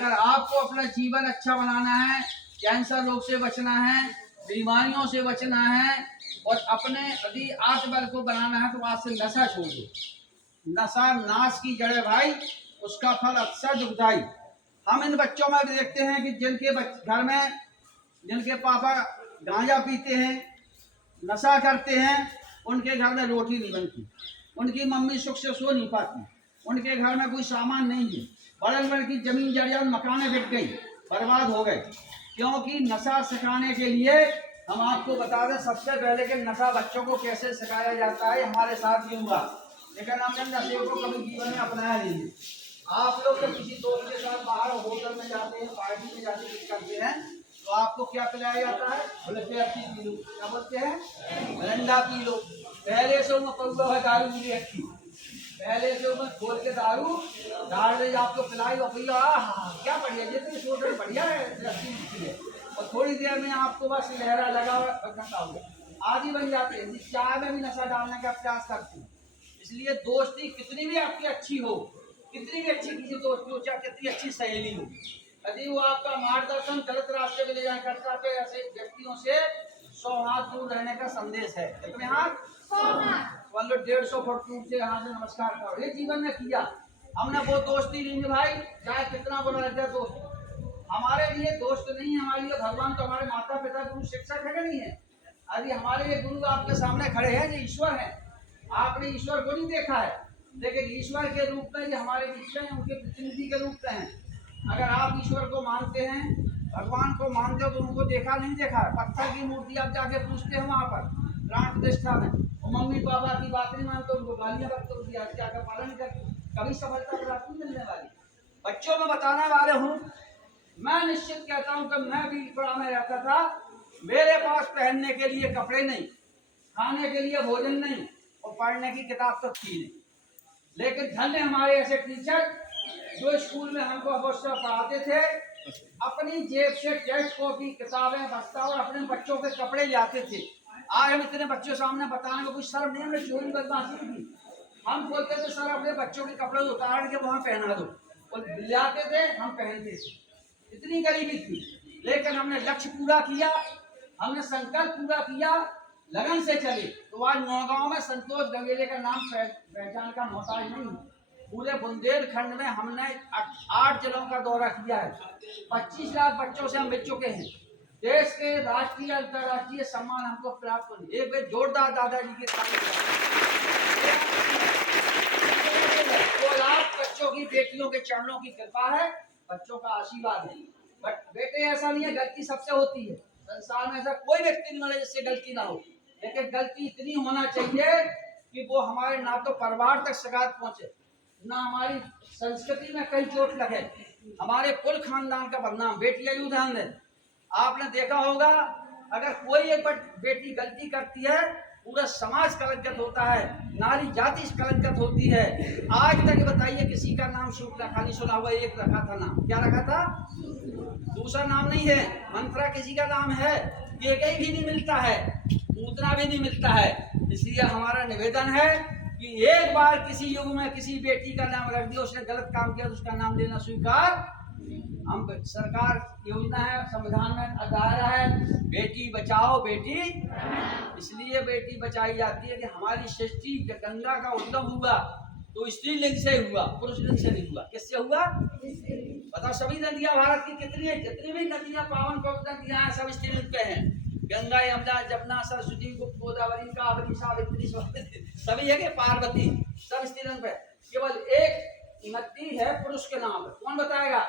अगर आपको अपना जीवन अच्छा बनाना है, कैंसर रोग से बचना है, बीमारियों से बचना है और अपने यदि आत्मबल को बनाना है तो आज से नशा छोड़ दो। नशा नाश की जड़ है भाई, उसका फल अक्सर दुखदाई। हम इन बच्चों में भी देखते हैं कि जिनके घर में जिनके पापा गांजा पीते हैं, नशा करते हैं, उनके घर में रोटी नहीं बनती, उनकी मम्मी सुख से सो नहीं पाती, उनके घर में कोई सामान नहीं है, बड़े बड़े की जमीन जायदाद मकानें बिक गई, बर्बाद हो गए। क्योंकि नशा सिखाने के लिए हम आपको बता दें सबसे पहले कि नशा बच्चों को कैसे सिखाया जाता है, हमारे साथ भी हुआ, लेकिन हमने नशे को कभी जीवन में अपनाया नहीं है। आप लोग जब किसी दोस्त के साथ बाहर होटल में जाते हैं, पार्टी में जाते कुछ करते हैं, तो आपको क्या पिलाया जाता है? बोले पेप्सी पी लो, क्या बोलते हैं? Mirinda P low. पहले से उन्हें पौधा है दारू मिली अच्छी, पहले से उन्हें खोल के दारू डाल दे आपको पिलाई और पिया, क्या बढ़िया, जितनी छोटे बढ़िया है, लस्सी मिलती है और थोड़ी देर में आपको बस लहरा लगा हुआ आदि बन जाते हैं। चाय में भी नशा डालने का प्रयास करते हैं। इसलिए दोस्ती कितनी भी आपकी अच्छी हो, कितनी भी अच्छी किसी दोस्ती हो, चाहे कितनी अच्छी सहेली हो, यदि वो आपका मार्गदर्शन गलत रास्ते पे ले जाया करता तो ऐसे व्यक्तियों से 100 हाथ दूर रहने का संदेश है। कितने हाथ? 150 फुट दूर से यहाँ से नमस्कार करो। ये जीवन में किया हमने, वो दोस्ती नहीं निभाई, चाहे कितना बड़ा लग जाए दोस्त हमारे लिए दोस्त नहीं है, हमारे लिए भगवान तो हमारे माता पिता गुरु शिक्षक है कि नहीं है? यदि हमारे लिए गुरु आपके सामने खड़े हैं, ये ईश्वर है, आपने ईश्वर को नहीं देखा है, लेकिन ईश्वर के रूप में ये हमारे बीच में उनके प्रतिनिधि के रूप में है। अगर आप ईश्वर को मानते हैं, भगवान को मानते हो, तो उनको देखा नहीं देखा है? पत्थर की मूर्ति आप जाके पूछते हैं वहां पर प्राण प्रतिष्ठा में, वो मम्मी पापा की बात नहीं मानते, उनको गालियां बकते, उनकी आज्ञा का पालन करते, कभी सफलता प्राप्त नहीं मिलने वाली। बच्चों में बताने वाले हूँ, मैं निश्चित कहता हूँ कि मैं भी बड़ा में रहता था, मेरे पास पहनने के लिए कपड़े नहीं, खाने के लिए भोजन नहीं और पढ़ने की किताब तो थी नहीं, लेकिन धन्य हमारे ऐसे टीचर जो स्कूल में हमको अवश्य पढ़ाते थे, अपनी जेब से टेस्ट कॉपी, किताबें, बस्ता और अपने बच्चों के कपड़े लाते थे। आज हम इतने बच्चों सामने बताने को कुछ शर्म नहीं, हमें चोरी बदमाशी की। हम बोलते थे सर अपने बच्चों के कपड़े उतार के वहां पहना दो, और लाते थे, हम पहनते थे, इतनी गरीबी थी। लेकिन हमने लक्ष्य पूरा किया, हमने संकल्प पूरा किया, लगन से चले, तो आज नौगांव में संतोष गंगेले का नाम पहचान का मोहताज नहीं। पूरे बुंदेलखंड में हमने 8 जिलों का दौरा किया है, 25 लाख बच्चों से हम मिल चुके हैं। देश के राष्ट्रीय अंतर्राष्ट्रीय सम्मान हमको प्राप्त हो। एक बार जोरदार दादाजी की बच्चों की, बेटियों के चरणों की कृपा है, बच्चों का आशीर्वाद है। बट बेटे ऐसा नहीं है, गलती सबसे होती है, संसार में ऐसा कोई व्यक्ति नहीं मिला जिससे गलती ना हो, लेकिन गलती इतनी होना चाहिए कि वो हमारे ना तो परिवार तक शिकायत पहुंचे, ना हमारी संस्कृति में कहीं चोट लगे, हमारे कुल खानदान का बदनाम। बेटियां यूं ध्यान दें, आपने देखा होगा अगर कोई एक बेटी गलती करती है, पूरा समाज कलंकित होता है, नारी जाति कलंकित होती है। आज तक बताइए किसी का नाम शुक्ला खाली सुना हुआ? एक रखा था नाम, क्या रखा था? दूसरा नाम नहीं है। मंत्रा किसी का नाम है, एक ही भी नहीं मिलता है, उतना भी नहीं मिलता है। इसलिए हमारा निवेदन है कि एक बार किसी युग में किसी बेटी का नाम रख दिया, उसने गलत काम किया तो उसका नाम लेना स्वीकार। हम सरकार योजना है, संविधान में दायरा है, बेटी बचाओ बेटी, इसलिए बेटी बचाई जाती है कि हमारी सृष्टि गंगा का उद्गम हुआ तो स्त्रीलिंग से हुआ, पुरुष लिंग से नहीं हुआ। किससे हुआ? बताओ, सभी नदियां भारत की कितनी है, जितनी भी नदियां पावन पवित्र नदियां हैं, सब स्त्रीलिंग पे हैं। गंगा, यमुना, जमुना, सरस्वती, गोदावरी, कावेरी, सावित्री, सभी है कि पार्वती, सब स्त्रीलिंग पे। केवल एक नदी है पुरुष के नाम है, कौन बताएगा?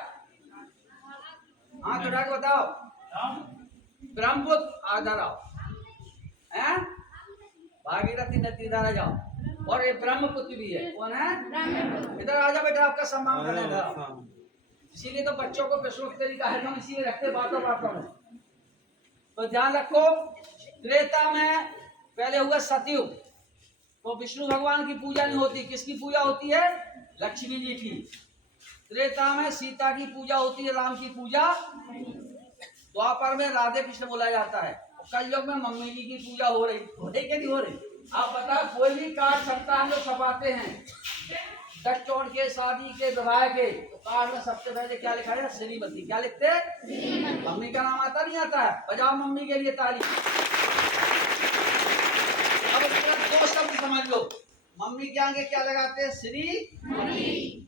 हाँ, चढ़ा के बताओ। ब्रह्मपुत्र आधाराओ है, भागीरथी नदी धारा जाओ, और ये ब्रह्मपुत्र भी है। कौन है? इधर आजा बेटा, आपका सम्मान करेगा। इसीलिए तो बच्चों को प्रश्नोत्तरी का है, हम इसीलिए रखते बातों में। तो ध्यान रखो, त्रेता में पहले हुआ सतयुग, तो विष्णु भगवान की पूजा नहीं होती, किसकी पूजा होती है? लक्ष्मी जी की। त्रेता में सीता की पूजा होती है, राम की पूजा। द्वापर में राधे कृष्ण बोला जाता है, कलयुग में मम्मी जी की पूजा हो रही कि नहीं हो रही? आप बताओ, कोई भी कार्ड सप्ताह हम लोग छपाते हैं, डट्टोड़ के शादी के विवाह के तो कार्ड में सबसे पहले क्या लिखा है? श्रीमती। क्या लिखते हैं? मम्मी का नाम आता नहीं आता है? बजाओ मम्मी के लिए ताली। अब दो शब्द समझ लो, मम्मी के आगे क्या लगाते हैं? श्री।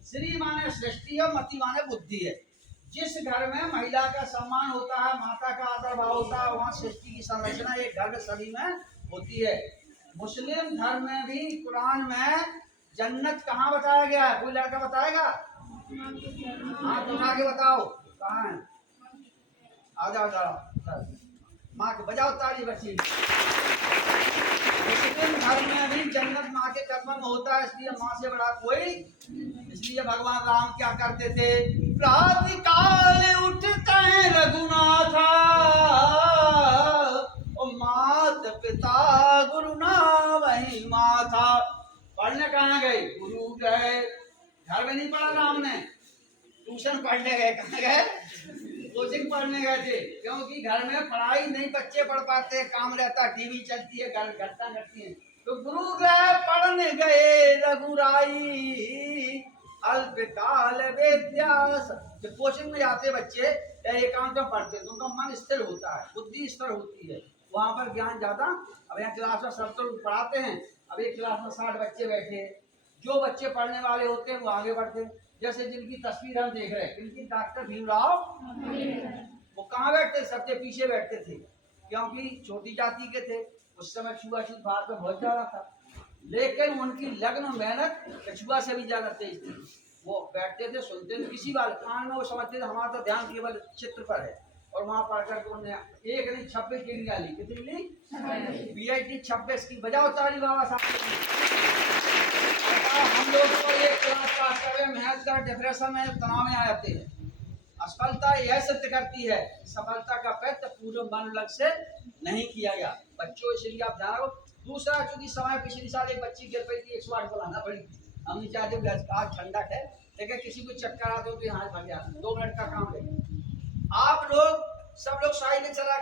श्री माने सृष्टि और मति माने बुद्धि है। जिस घर में महिला का सम्मान होता है, माता का आदर भाव होता है, वहाँ सृष्टि की संरचना एक घर में सभी में होती है। मुस्लिम धर्म में भी कुरान में जन्नत कहाँ बताया गया है? कोई लड़का बताएगा? हाँ तो उठा के बताओ कहाँ है? आ जाओ जाओ, माँ के बजाओ ताली बच्ची। मुस्लिम धर्म में भी जन्नत माँ के कदमों में होता है, इसलिए माँ से बड़ा कोई। इसलिए भगवान राम क्या करते थे? प्रातः काल उठते हैं रघुनाथा, मात पिता गुरु ना वही माथा। पढ़ने कहाँ गए? गुरु गए। घर में नहीं पढ़ा राम ने, ट्यूशन पढ़ने गए। कहाँ गए? कोचिंग पढ़ने गए थे, क्योंकि घर में पढ़ाई नहीं बच्चे पढ़ पाते, काम रहता, टीवी चलती है, घंटा घटती है। तो गुरु गए पढ़ने गए रघुराई, अल्पकाल विद्यास। जब कोचिंग में जाते बच्चे एकांत में पढ़ते तो उनका मन स्थिर होता है, बुद्धि स्थिर होती है, वहां पर ज्ञान ज्यादा। अब यहाँ क्लास में सब तो पढ़ाते हैं, अब एक क्लास में 60 बच्चे बैठे हैं, जो बच्चे पढ़ने वाले होते हैं वो आगे बढ़ते हैं। जैसे जिनकी तस्वीर हम देख रहे हैं, इनकी डॉक्टर भीमराव, वो कहाँ बैठते? सबसे पीछे बैठते थे, क्योंकि छोटी जाति के थे। उस समय छुआछूत भारत में बहुत ज्यादा था, लेकिन उनकी लगन मेहनत कछुआ से भी ज्यादा तेज थी। वो बैठते थे, सुनते थे, किसी बात कान में वो समझते थे हमारा तो ध्यान केवल चित्र पर है। और वहां पढ़कर के उन्होंने एक नहीं 26 डिग्रियां ली। कितनी ली? BIT 26 की। बजाओ ताली बाबा साहब। हम लोग तो एक क्लास पास कर रहे हैं, मेहनत कर, डिप्रेशन में, तनाव में आ जाते हैं। असफलता यह सिद्ध करती है सफलता का प्रयत्न पूरे मन लग से नहीं किया गया। बच्चों इसलिए आप ध्यान रखो। दूसरा, चूंकि समय पिछले साल एक बच्ची गिर पड़ी थी, 108 को लाना पड़ी थी। हम नहीं चाहते आज ठंडक है, लेकिन किसी को चक्कर आते हो तो यहाँ भाग जाना, 2 मिनट का काम है। आप लोग सब लोग साइकिल चला के